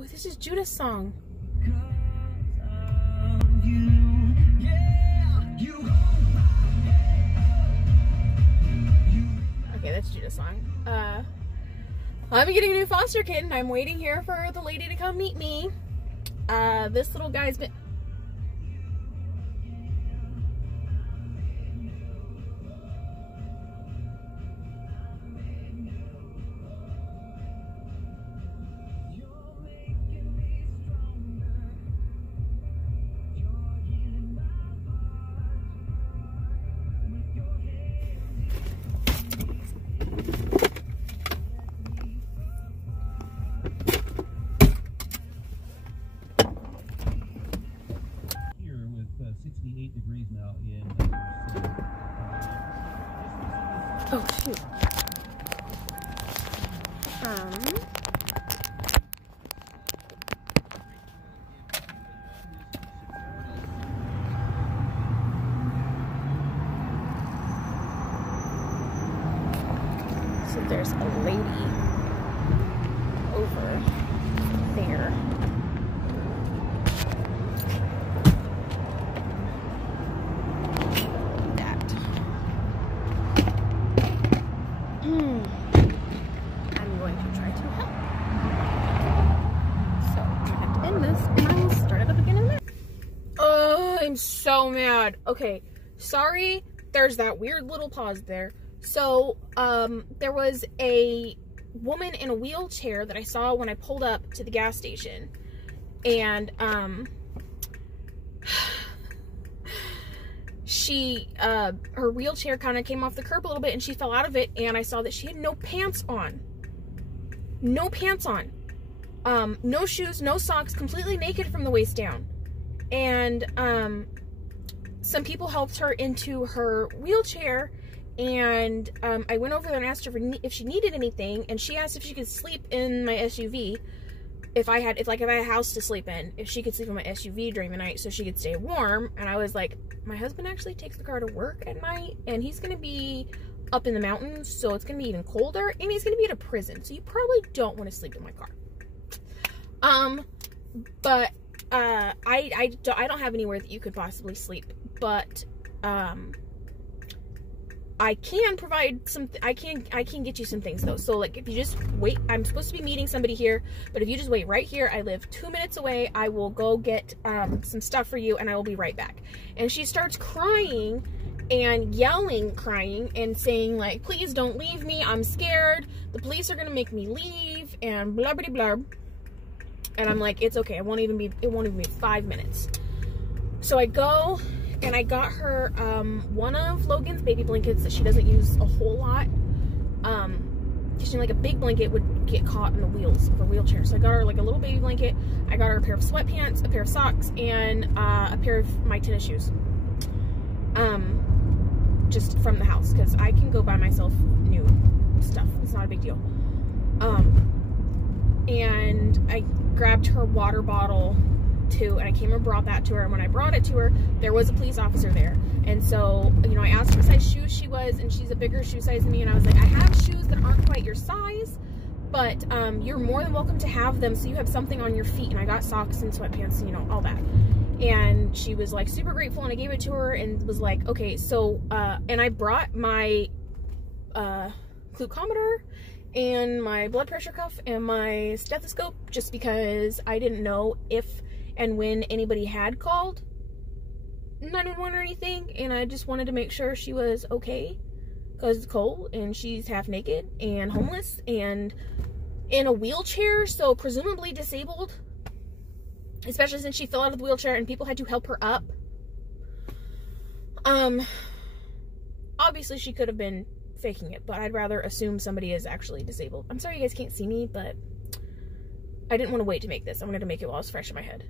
Oh, this is Judah's song. Okay, that's Judah's song. I'm getting a new foster kitten. I'm waiting here for the lady to come meet me. This little guy's been... Degrees now in oh shoot. So there's a lady over there. I'm so mad. Okay, sorry, there's that weird little pause there. So, there was a woman in a wheelchair that I saw when I pulled up to the gas station. And, she, her wheelchair kind of came off the curb a little bit and she fell out of it, and I saw that she had no pants on. No pants on. No shoes, no socks, completely naked from the waist down. And some people helped her into her wheelchair, and I went over there and asked her if she needed anything, and she asked if she could sleep in my SUV, if I had a house to sleep in, if she could sleep in my SUV during the night so she could stay warm. And I was like, my husband actually takes the car to work at night, and he's gonna be up in the mountains, so it's gonna be even colder, and he's gonna be at a prison, so you probably don't want to sleep in my car. But I don't have anywhere that you could possibly sleep, but I can provide some, I can get you some things though. So like, if you just wait, I'm supposed to be meeting somebody here, but if you just wait right here, I live 2 minutes away, I will go get some stuff for you, and I will be right back. And she starts crying and yelling, crying and saying like, please don't leave me, I'm scared, the police are gonna make me leave, and blah blah blah. And I'm like, it's okay, it won't even be 5 minutes. So I go and I got her one of Logan's baby blankets that she doesn't use a whole lot. She like a big blanket would get caught in the wheels of her wheelchair. So I got her like a little baby blanket. I got her a pair of sweatpants, a pair of socks, and a pair of my tennis shoes. Just from the house, because I can go buy myself new stuff. It's not a big deal. And I grabbed her water bottle too, and I came and brought that to her. And when I brought it to her, there was a police officer there. And so, you know, I asked her what size shoes she was, and she's a bigger shoe size than me. And I was like, I have shoes that aren't quite your size, but you're more than welcome to have them so you have something on your feet. And I got socks and sweatpants and, you know, all that. And she was like super grateful, and I gave it to her and was like, okay, so, and I brought my glucometer and my blood pressure cuff and my stethoscope, just because I didn't know if and when anybody had called 911 or anything, and I just wanted to make sure she was okay, because it's cold and she's half naked and homeless and in a wheelchair, so presumably disabled, especially since she fell out of the wheelchair and people had to help her up. Obviously she could have been faking it, but I'd rather assume somebody is actually disabled. I'm sorry you guys can't see me, but I didn't want to wait to make this. I wanted to make it while it's fresh in my head.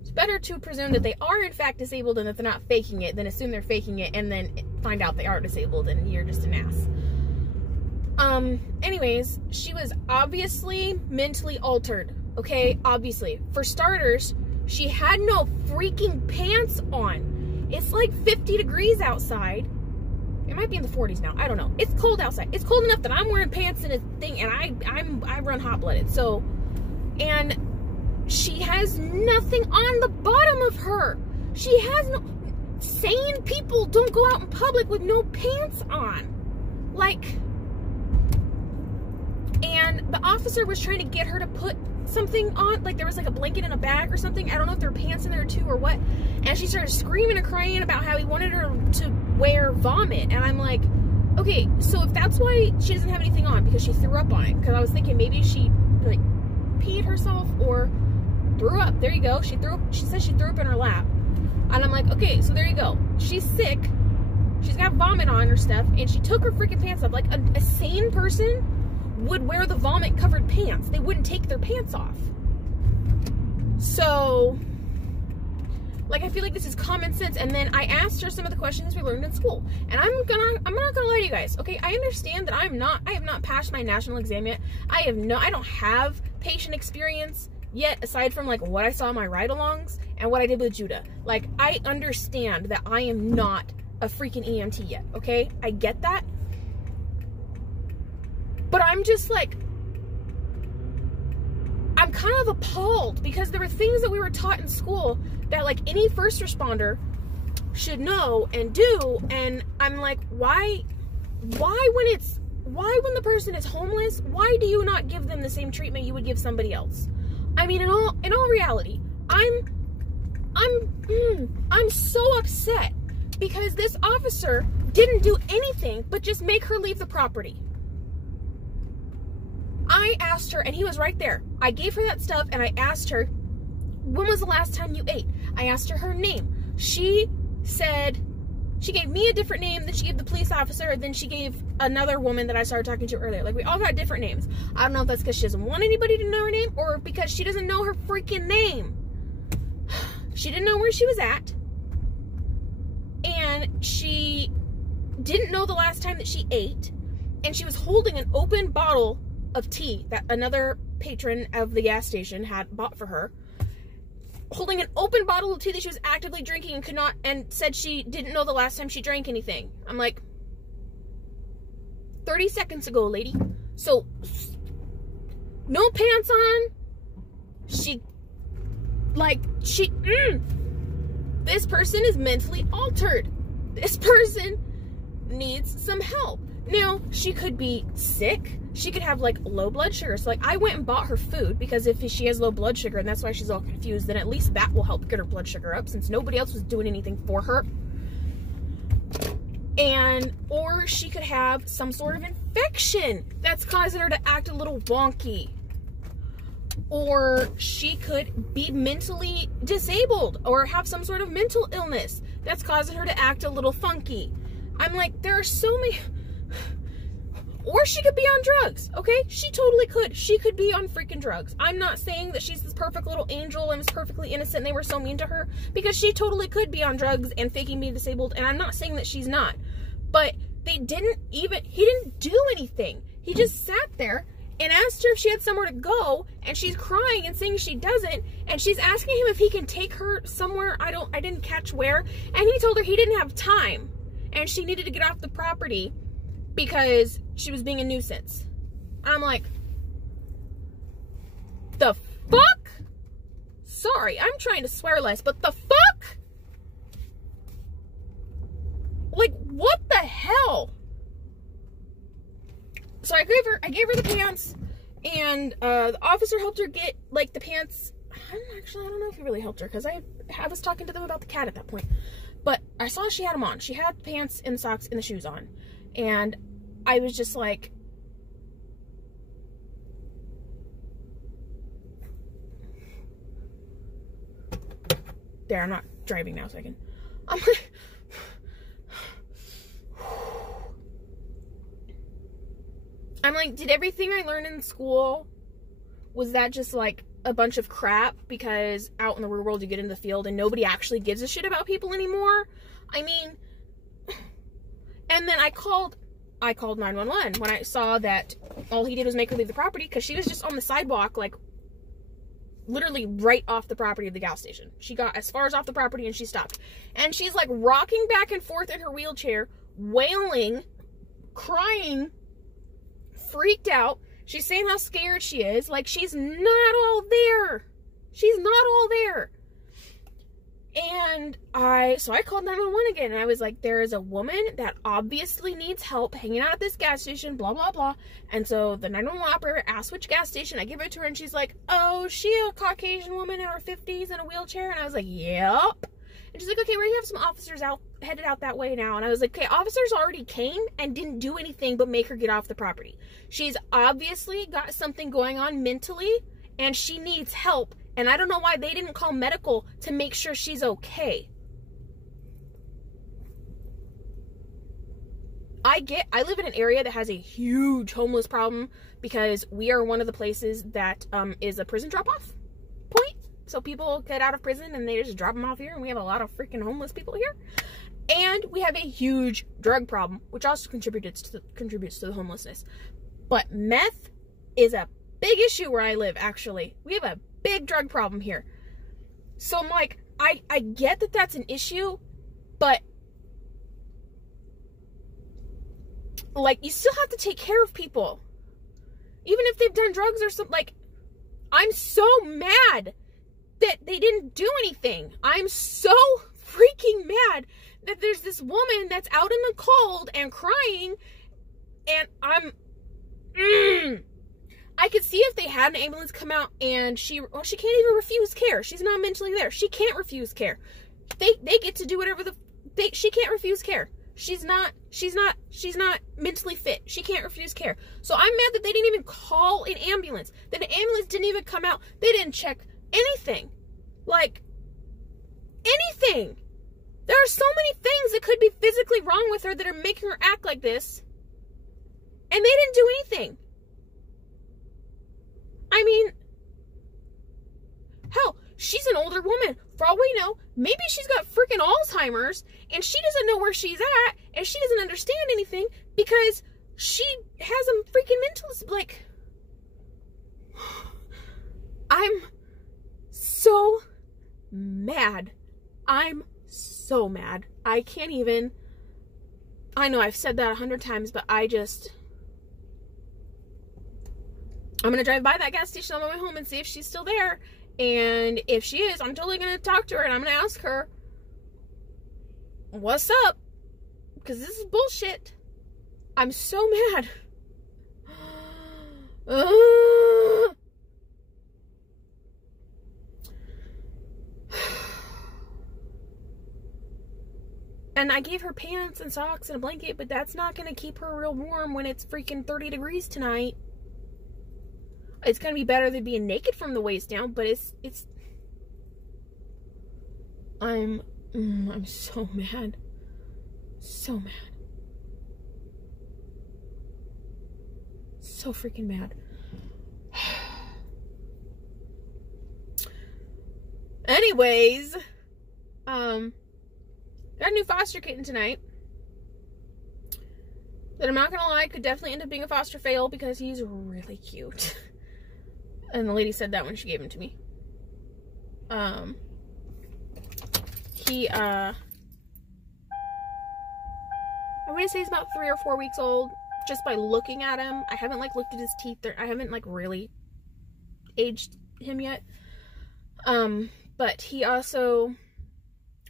It's better to presume that they are in fact disabled and that they're not faking it than assume they're faking it and then find out they are disabled and you're just an ass. Anyways, she was obviously mentally altered, okay? Obviously. For starters, she had no freaking pants on. It's like 50 degrees outside. It might be in the 40s now. I don't know. It's cold outside. It's cold enough that I'm wearing pants and a thing, and I run hot-blooded. So, And she has nothing on the bottom of her. She has no... Sane people don't go out in public with no pants on. Like... And the officer was trying to get her to put something on. Like, there was like a blanket in a bag or something. I don't know if there were pants in there too or what. And she started screaming and crying about how he wanted her to wear vomit. And I'm like, okay, so if that's why she doesn't have anything on, because she threw up on it. Because I was thinking maybe she, like, peed herself or threw up. There you go. She said she threw up in her lap. And I'm like, okay, so there you go. She's sick. She's got vomit on her stuff. And she took her freaking pants off. Like, a sane person would wear the vomit covered pants. They wouldn't take their pants off. So, like, I feel like this is common sense. And then I asked her some of the questions we learned in school. And I'm not gonna lie to you guys, okay? I understand that I have not passed my national exam yet. I don't have patient experience yet, aside from, like, what I saw in my ride-alongs and what I did with Judah. Like, I understand that I am not a freaking EMT yet, okay? I get that. But I'm just like, I'm kind of appalled because there were things that we were taught in school that, like, any first responder should know and do. And I'm like, why when the person is homeless, why do you not give them the same treatment you would give somebody else? I mean, in all reality, I'm so upset because this officer didn't do anything but just make her leave the property. I asked her, and he was right there. I gave her that stuff, and I asked her, when was the last time you ate? I asked her her name. She said, she gave me a different name than she gave the police officer, then she gave another woman that I started talking to earlier. Like, we all got different names. I don't know if that's because she doesn't want anybody to know her name, or because she doesn't know her freaking name. She didn't know where she was at, and she didn't know the last time that she ate, and she was holding an open bottle of tea that another patron of the gas station had bought for her, holding an open bottle of tea that she was actively drinking and could not, and said she didn't know the last time she drank anything. I'm like, 30 seconds ago, lady. So, no pants on. This person is mentally altered. This person needs some help. Now, she could be sick. She could have, like, low blood sugar. So, like, I went and bought her food because if she has low blood sugar and that's why she's all confused, then at least that will help get her blood sugar up since nobody else was doing anything for her. Or she could have some sort of infection that's causing her to act a little wonky. Or she could be mentally disabled or have some sort of mental illness that's causing her to act a little funky. I'm like, there are so many... Or she could be on drugs, okay? She totally could. She could be on freaking drugs. I'm not saying that she's this perfect little angel and is perfectly innocent and they were so mean to her, because she totally could be on drugs and faking being disabled, and I'm not saying that she's not. But he didn't do anything. He just sat there and asked her if she had somewhere to go, and she's crying and saying she doesn't, and she's asking him if he can take her somewhere, I didn't catch where, and he told her he didn't have time, and she needed to get off the property because she was being a nuisance. I'm like, the fuck? Sorry, I'm trying to swear less, but the fuck? Like, what the hell? So I gave her the pants, and the officer helped her get, like, the pants. I don't know if he really helped her, because I was talking to them about the cat at that point. But I saw she had them on. She had pants and socks and the shoes on. And I was just like, there, I'm not driving now, so I can. I'm like, did everything I learned in school, was that just like a bunch of crap because out in the real world you get into the field and nobody actually gives a shit about people anymore? I mean, and then I called 911 when I saw that all he did was make her leave the property, because she was just on the sidewalk, like literally right off the property of the gas station. She got as far as off the property and she stopped. And she's like rocking back and forth in her wheelchair, wailing, crying, freaked out. She's saying how scared she is. Like, she's not all there. She's not all there. And so I called 911 again, and I was like, there is a woman that obviously needs help hanging out at this gas station, blah, blah, blah. And so the 911 operator asked which gas station. I give it to her, and she's like, oh, she a Caucasian woman in her 50s in a wheelchair? And I was like, yep. And she's like, okay, we have some officers headed out that way now. And I was like, okay, officers already came and didn't do anything but make her get off the property. She's obviously got something going on mentally, and she needs help. And I don't know why they didn't call medical to make sure she's okay. I live in an area that has a huge homeless problem because we are one of the places that is a prison drop-off point. So people get out of prison and they just drop them off here, and we have a lot of freaking homeless people here. And we have a huge drug problem, which also contributes to the homelessness. But meth is a big issue where I live, actually. We have a big drug problem here. So I'm like, I get that that's an issue, but like, you still have to take care of people. Even if they've done drugs or something. Like, I'm so mad that they didn't do anything. I'm so freaking mad that there's this woman that's out in the cold and crying, and I could see if they had an ambulance come out and she can't even refuse care. She's not mentally there. She can't refuse care. They get to do whatever she can't refuse care. She's not mentally fit. She can't refuse care. So I'm mad that they didn't even call an ambulance. That the ambulance didn't even come out. They didn't check anything. Like, anything. There are so many things that could be physically wrong with her that are making her act like this. And they didn't do anything. I mean, hell, she's an older woman. For all we know, maybe she's got freaking Alzheimer's, and she doesn't know where she's at, and she doesn't understand anything because she has a freaking mental, like, I'm so mad. I'm so mad. I can't even, I know I've said that 100 times, but I'm going to drive by that gas station on my way home and see if she's still there. And if she is, I'm totally going to talk to her and I'm going to ask her, what's up? Because this is bullshit. I'm so mad. And I gave her pants and socks and a blanket, but that's not going to keep her real warm when it's freaking 30 degrees tonight. It's going to be better than being naked from the waist down, but I'm so mad. So mad. So freaking mad. Anyways, got a new foster kitten tonight. That I'm not going to lie, could definitely end up being a foster fail because he's really cute. And the lady said that when she gave him to me. I want to say he's about 3 or 4 weeks old. Just by looking at him. I haven't, like, looked at his teeth. I haven't, like, really aged him yet. But he also,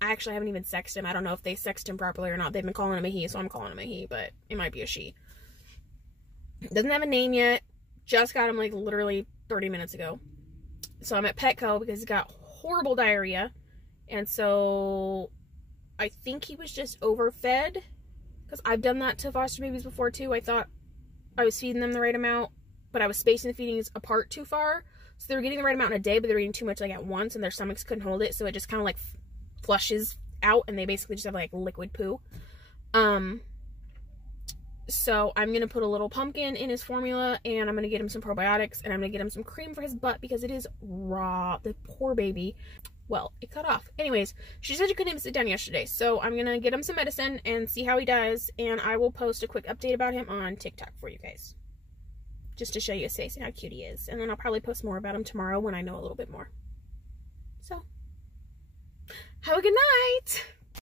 I actually haven't even sexed him. I don't know if they sexed him properly or not. They've been calling him a he, so I'm calling him a he, but it might be a she. Doesn't have a name yet. Just got him, like, literally 30 minutes ago. So I'm at Petco because he's got horrible diarrhea. And so I think he was just overfed. Because I've done that to foster babies before too. I thought I was feeding them the right amount, but I was spacing the feedings apart too far. So they were getting the right amount in a day, but they were eating too much, like, at once, and their stomachs couldn't hold it. So it just kind of, like, flushes out, and they basically just have, like, liquid poo. So I'm going to put a little pumpkin in his formula, and I'm going to get him some probiotics, and I'm going to get him some cream for his butt because it is raw. The poor baby. Well, it cut off. Anyways, she said she couldn't even sit down yesterday, so I'm going to get him some medicine and see how he does, and I will post a quick update about him on TikTok for you guys. Just to show you his face and how cute he is. And then I'll probably post more about him tomorrow when I know a little bit more. So, have a good night!